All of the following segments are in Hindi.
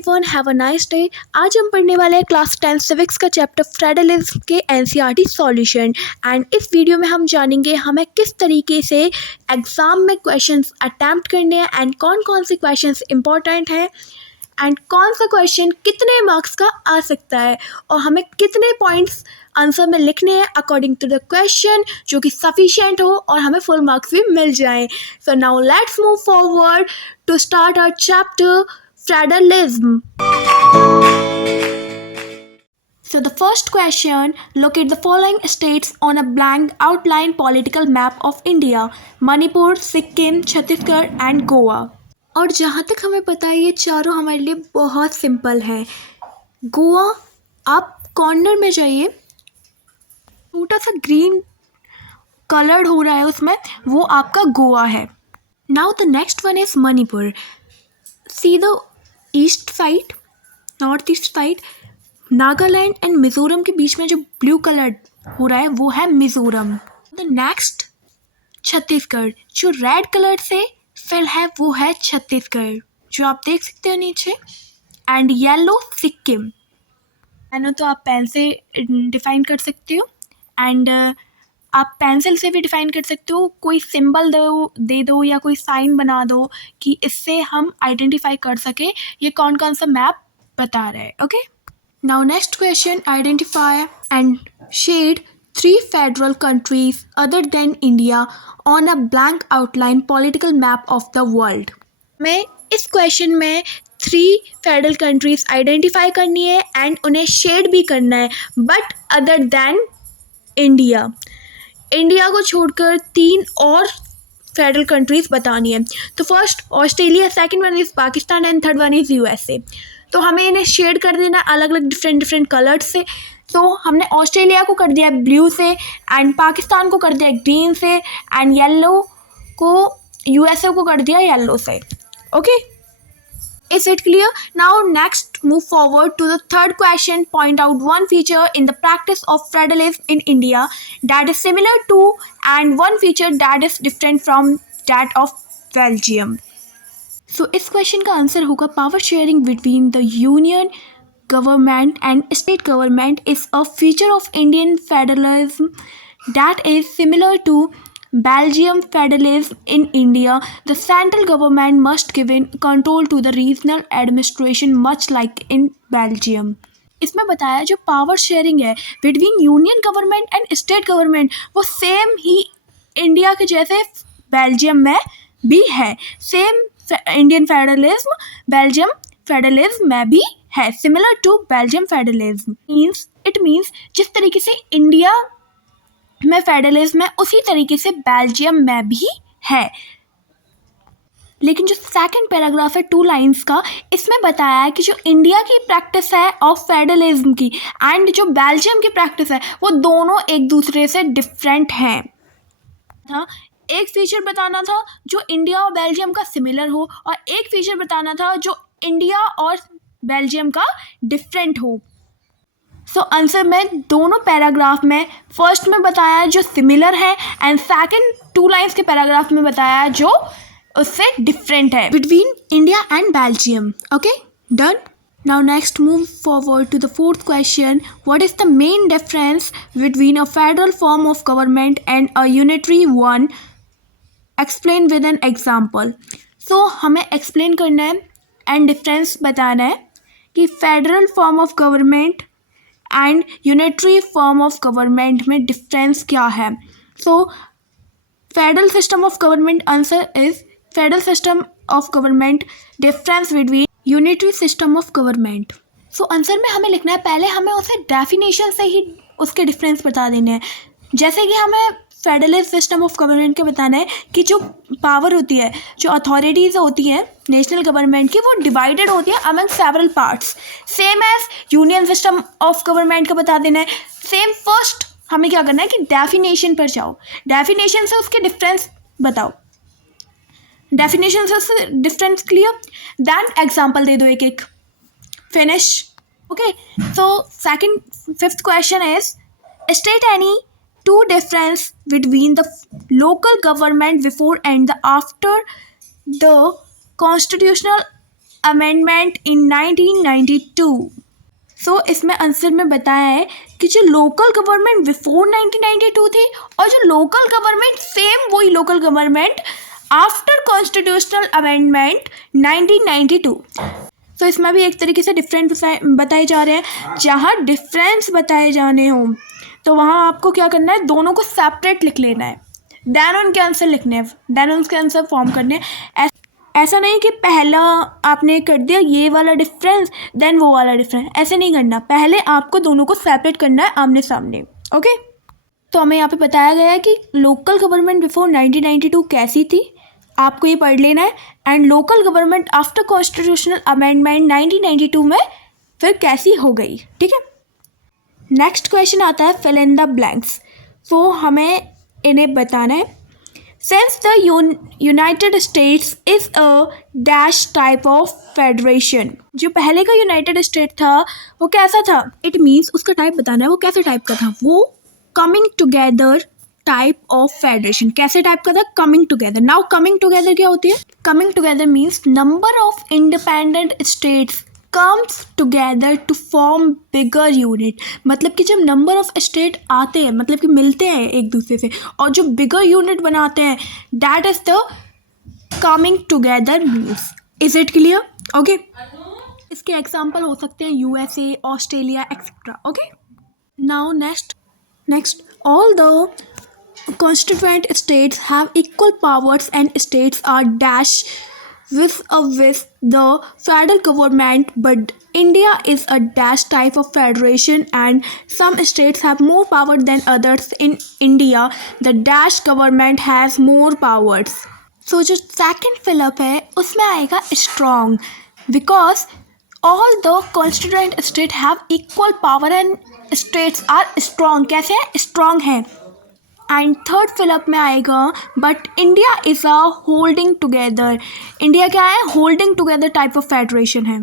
Everyone, have a nice day. आज हम पढ़ने वाले हैं क्लास 10 सिविक्स का चैप्टर फेडरलिज्म के एनसीईआरटी सॉल्यूशन। एंड इस वीडियो में हम जानेंगे हमें किस तरीके से एग्ज़ाम में क्वेश्चंस अटैम्प्ट करने हैं एंड कौन कौन से क्वेश्चंस इंपॉर्टेंट हैं एंड कौन सा क्वेश्चन कितने मार्क्स का आ सकता है और हमें कितने पॉइंट्स आंसर में लिखने हैं अकॉर्डिंग टू द क्वेश्चन, जो कि सफिशिएंट हो और हमें फुल मार्क्स भी मिल जाएं। So now let's move forward to start our chapter federalism. So the first question, locate the following states on a blank outline political map of India: Manipur, Sikkim, Chhattisgarh and Goa. और जहाँ तक हमें पता है ये चारों हमारे लिए बहुत सिंपल हैं। गोवा, आप कॉर्नर में जाइए, छोटा सा ग्रीन कलर्ड हो रहा है उसमें, वो आपका गोवा है। Now the next one is Manipur. See the east side, north east side, Nagaland and Mizoram के बीच में जो ब्लू कलर हो रहा है वो है मिज़ोरम। द नेक्स्ट छत्तीसगढ़, जो रेड कलर से फिल है वो है छत्तीसगढ़, जो आप देख सकते हो नीचे। And yellow Sikkim. मैंने तो आप पेन से डिफाइन कर सकते हो एंड आप पेंसिल से भी डिफाइन कर सकते हो। कोई सिंबल दे दो या कोई साइन बना दो कि इससे हम आइडेंटिफाई कर सके ये कौन कौन सा मैप बता रहा है। Okay, now next question, identify and shade 3 federal countries other than India on a blank outline political map of the world। मैं इस क्वेश्चन में 3 फेडरल कंट्रीज आइडेंटिफाई करनी है एंड उन्हें शेड भी करना है, but other than India. India को छोड़कर 3 और फेडरल कंट्रीज बतानी है। तो first Australia, second one is Pakistan and third one is USA. तो हमें इन्हें शेड कर देना अलग अलग डिफरेंट कलर्स से। तो हमने ऑस्ट्रेलिया को कर दिया ब्लू से एंड पाकिस्तान को कर दिया ग्रीन से एंड येलो को यूएसए को कर दिया येलो से। Okay, is it clear? Now next move forward to the third question, point out one feature in the practice of federalism in India that is similar to and one feature that is different from that of Belgium. So इस क्वेश्चन का आंसर होगा power sharing between the union government and state government is a feature of Indian federalism that is similar to Belgium federalism. In India, the central government must give in control to the regional administration much like in Belgium। इसमें बताया जो पावर शेयरिंग है between union government and state government वो सेम ही इंडिया के जैसे बेल्जियम में भी है। Same Indian federalism Belgium federalism में भी है, similar to Belgium federalism. It means जिस तरीके से इंडिया में फेडरलिज्म है उसी तरीके से बेल्जियम में भी है। लेकिन जो सेकंड पैराग्राफ है 2 लाइंस का, इसमें बताया है कि जो इंडिया की प्रैक्टिस है ऑफ फेडरलिज्म की एंड जो बेल्जियम की प्रैक्टिस है वो दोनों एक दूसरे से डिफरेंट हैं। एक फीचर बताना था जो इंडिया और बेल्जियम का सिमिलर हो और एक फीचर बताना था जो इंडिया और बेल्जियम का डिफरेंट हो। सो आंसर में दोनों पैराग्राफ में फर्स्ट में बताया जो सिमिलर है एंड सेकंड 2 लाइंस के पैराग्राफ में बताया जो उससे डिफरेंट है between India and Belgium. Okay, done. Now next move forward to the fourth question, what is the main difference between a federal form of government and a unitary one, explain with an example. So हमें एक्सप्लेन करना है एंड डिफरेंस बताना है कि federal form of government and unitary form of government में डिफरेंस क्या है। So federal system of government, answer is federal system of government difference between unitary system of government. So answer में हमें लिखना है, पहले हमें उसे डेफिनेशन से ही उसके डिफरेंस बता देने हैं। जैसे कि हमें फेडरल सिस्टम ऑफ गवर्नमेंट के बताना है कि जो पावर होती है, जो अथॉरिटीज़ होती हैं नेशनल गवर्नमेंट की, वो डिवाइडेड होती है among several parts, same as union system of government का बता देना है। सेम फर्स्ट हमें क्या करना है कि डेफिनेशन पर जाओ, डेफिनेशन से उसके डिफरेंस बताओ, डेफिनेशन से उससे डिफरेंस क्लियर, देन एग्जाम्पल दे दो एक एक, finish. Okay, so second 5th question is state any 2 difference between the local government before and the after the constitutional amendment in 1992। सो इसमें आंसर में बताया है कि जो लोकल गवर्नमेंट बिफोर 1992 थी और जो लोकल गवर्नमेंट सेम वही local government after constitutional amendment 1992। तो इसमें भी एक तरीके से डिफरेंस बताए जा रहे हैं। जहाँ डिफरेंस बताए जाने हों तो वहाँ आपको क्या करना है, दोनों को सेपरेट लिख लेना है, देन उनके आंसर लिखने हैं, देन उनके आंसर फॉर्म करने हैं। ऐसा नहीं कि पहला आपने कर दिया ये वाला डिफरेंस देन वो वाला डिफरेंस, ऐसे नहीं करना। पहले आपको दोनों को सेपरेट करना है आमने सामने। ओके, तो हमें यहाँ पे बताया गया है कि लोकल गवर्नमेंट बिफोर 1992 कैसी थी, आपको ये पढ़ लेना है। And local government after constitutional amendment 1992 में फिर कैसी हो गई। ठीक है, नेक्स्ट क्वेश्चन आता है फिल इन द ब्लैंक्स। तो हमें इन्हें बताना है। Since the United States is a dash type of federation, जो पहले का यूनाइटेड स्टेट था वो कैसा था, इट मीन्स उसका टाइप बताना है वो कैसे टाइप का था। वो coming together type of federation, कैसे टाइप का था, coming together. Now coming together क्या होती है, coming together means number of independent states comes together to form bigger unit. मतलब कि जब नंबर ऑफ स्टेट आते हैं, मतलब कि मिलते हैं एक दूसरे से और जो बिगर यूनिट बनाते हैं, that is the coming together means. Is it clear? Okay, इसके एग्जाम्पल हो सकते हैं USA, Australia etcetera. Okay, now next all the constituent states have equal powers and states are dash with the federal government, but India is a dash type of federation and some states have more power than others. In India, the dash government has more powers. So जो second fill up है उसमें आएगा strong, because all the constituent states have equal power and states are strong. कैसे हैं? strong हैं। एंड थर्ड फिलअप में आएगा but India is a holding together. India क्या है? Holding together type of federation है।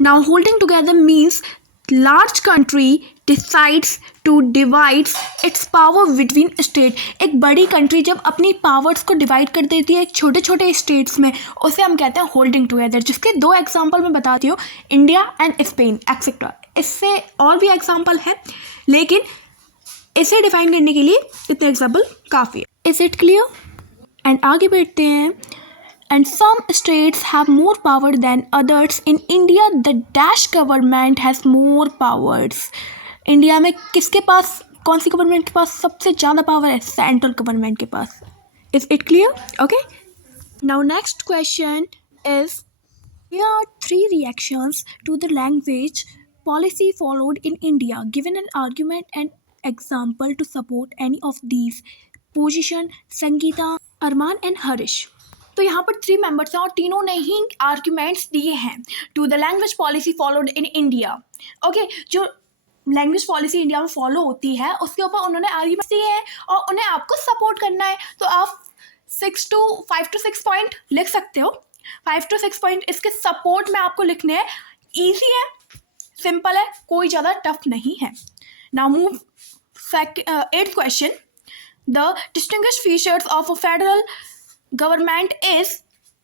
Now holding together means large country decides to divide its power between state. एक बड़ी कंट्री जब अपनी पावर्स को डिवाइड कर देती है छोटे छोटे स्टेट्स में, उसे हम कहते हैं होल्डिंग टुगेदर। जिसके दो एग्जाम्पल मैं बताती हूँ, इंडिया एंड स्पेन एक्सेट्रा। इससे और भी एग्जाम्पल हैं लेकिन इसे डिफाइन करने के लिए इतने एग्जाम्पल काफ़ी है। Is it clear? एंड आगे बढ़ते हैं। And some states have more power than others. In India the dash government has more powers. India में किसके पास, कौन सी गवर्नमेंट के पास सबसे ज़्यादा पावर है? सेंट्रल गवर्नमेंट के पास। Is it clear? Okay, now next question is there are 3 reactions to the language policy followed in India. Given an argument and example to support any of these position. Sangeeta, Arman and Harish. तो यहाँ पर 3 मेंबर्स हैं और तीनों ने ही आर्ग्यूमेंट्स दिए हैं to the language policy followed in India. Okay, जो लैंग्वेज पॉलिसी इंडिया में फॉलो होती है उसके ऊपर उन्होंने आर्ग्यूमेंट्स दिए हैं और उन्हें आपको सपोर्ट करना है। तो आप 5 to 6 पॉइंट लिख सकते हो। 5 to 6 पॉइंट इसके सपोर्ट में आपको लिखने हैं। ईजी है, सिंपल है, कोई ज़्यादा टफ नहीं है। Now move 8th question. The distinguished features of a federal government is,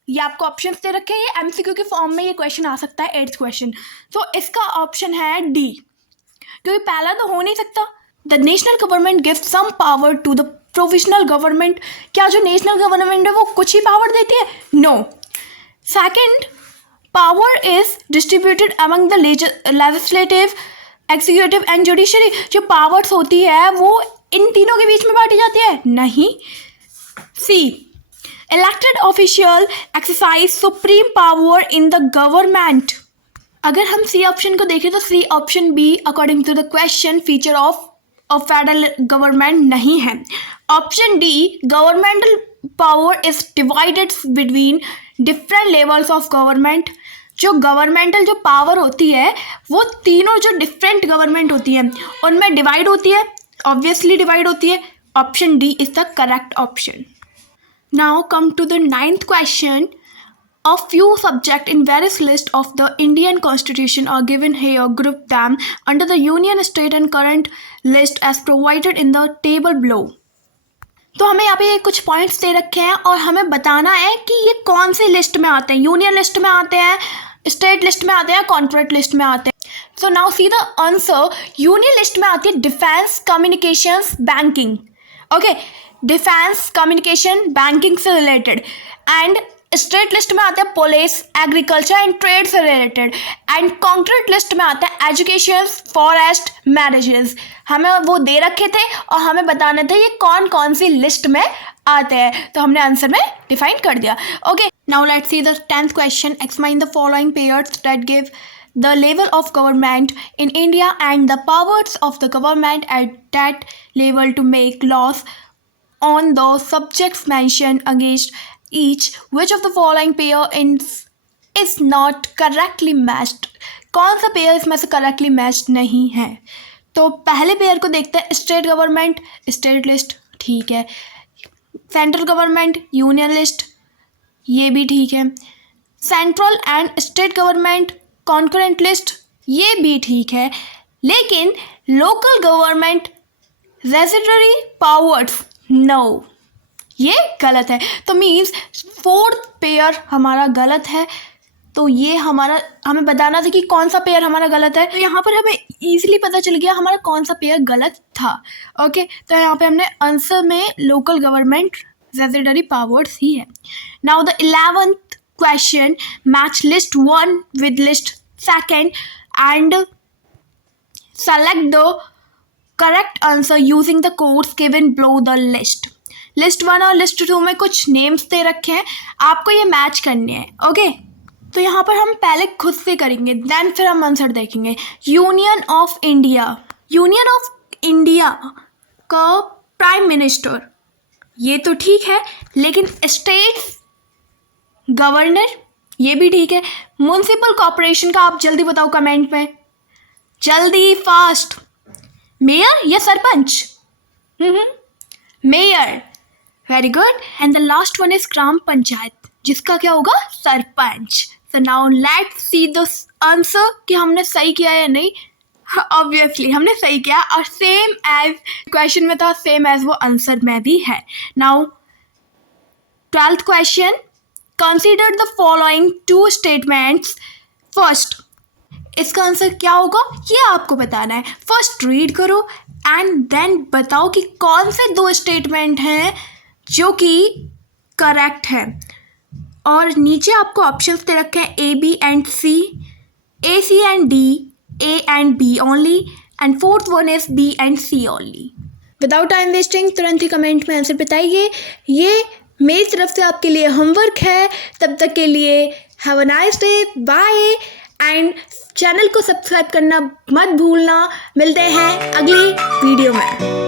ये आपको ऑप्शन दे रखे हैं, ये एमसीक्यू के फॉर्म में ये क्वेश्चन आ सकता है 8th क्वेश्चन। तो इसका ऑप्शन है डी, क्योंकि पहला तो हो नहीं सकता। The national government gives some power to the provisional government. क्या जो नेशनल गवर्नमेंट है वो कुछ ही पावर देती है? No. Second, power is distributed among the legislative, executive and judiciary. जो पावर्स होती है वो इन तीनों के बीच में बांटी जाती है? नहीं। C, elected official exercise supreme power in the government. अगर हम सी ऑप्शन को देखें तो C option B according to the question feature of federal government नहीं है। Option D, governmental power is divided between different levels of government. जो गवर्नमेंटल जो पावर होती है वो तीनों जो डिफरेंट गवर्नमेंट होती है उनमें डिवाइड होती है, ऑब्वियसली डिवाइड होती है। Option D is the correct option. Now come to the 9th question. A few subjects in various lists of the Indian Constitution are given here. Group them under the Union, State and current list as provided in the table below. तो हमें यहाँ पे कुछ पॉइंट्स दे रखे हैं और हमें बताना है कि ये कौन सी लिस्ट में आते हैं। यूनियन लिस्ट में आते हैं, स्टेट लिस्ट में आते हैं, कॉर्पोरेट लिस्ट में आते हैं। So now see the answer. Union list में आती है defence, communications, banking. Okay, defence, communication, banking से रिलेटेड। एंड स्टेट लिस्ट में आता है पुलिस, एग्रीकल्चर एंड ट्रेड से रिलेटेड। एंड कॉर्पोरेट लिस्ट में आता है एजुकेशन, फॉरेस्ट, मैरिजेस। हमें वो दे रखे थे और हमें बताने थे ये कौन कौन सी लिस्ट में आते हैं, तो हमने आंसर में डिफाइन कर दिया। Okay, now let's see the 10th question. Explain the following pairs that give the level of government in India and the powers of the government at that level to make laws on the subjects mentioned against each. Which of the following pair is not correctly matched? कौन सा पेयर इसमें से करेक्टली मैच्ड नहीं है? तो पहले पेयर को देखते हैं। स्टेट गवर्नमेंट, स्टेट लिस्ट, ठीक है। सेंट्रल गवर्नमेंट, यूनियन लिस्ट, ये भी ठीक है। Central and state government, concurrent list, ये भी ठीक है। लेकिन local government, residuary powers, no, ये गलत है। तो मीन्स 4th पेयर हमारा गलत है। तो ये हमें बताना था कि कौन सा पेयर हमारा गलत है। तो यहाँ पर हमें इजीली पता चल गया हमारा कौन सा पेयर गलत था। ओके, तो यहाँ पे हमने आंसर में लोकल गवर्नमेंट, रेजिडरी पावर्स ही है। Now the 11th question, match list 1 with list 2nd and select the correct answer using the codes given below the list. List 1 और लिस्ट 2 में कुछ नेम्स दे रखे हैं, आपको ये मैच करने हैं। ओके, तो यहाँ पर हम पहले खुद से करेंगे, देन फिर हम आंसर देखेंगे। Union of India, union of India का प्राइम मिनिस्टर, ये तो ठीक है। लेकिन स्टेट्स गवर्नर, ये भी ठीक है। म्युनिसिपल कॉर्पोरेशन का आप जल्दी बताओ कमेंट में, जल्दी, फास्ट। मेयर या sarpanch? Mayor, very good. And the last one is gram panchayat, जिसका क्या होगा? Sarpanch. So now let's see the answer कि हमने सही किया या नहीं। ऑब्वियसली हमने सही किया, और सेम एज क्वेश्चन में था, सेम एज वो आंसर में भी है। Now 12th question, consider the following 2 statements. First, इसका आंसर क्या होगा ये आपको बताना है। फर्स्ट रीड करो एंड देन बताओ कि कौन से 2 स्टेटमेंट हैं जो कि करेक्ट है। और नीचे आपको ऑप्शंस दे रखे हैं A, B and C, A, C and D, A and B only, and 4th one is B and C only. Without time wasting तुरंत ही कमेंट में आंसर बताइए। ये मेरी तरफ से आपके लिए होमवर्क है। तब तक के लिए have a nice day, bye. And channel को सब्सक्राइब करना मत भूलना। मिलते हैं अगली वीडियो में।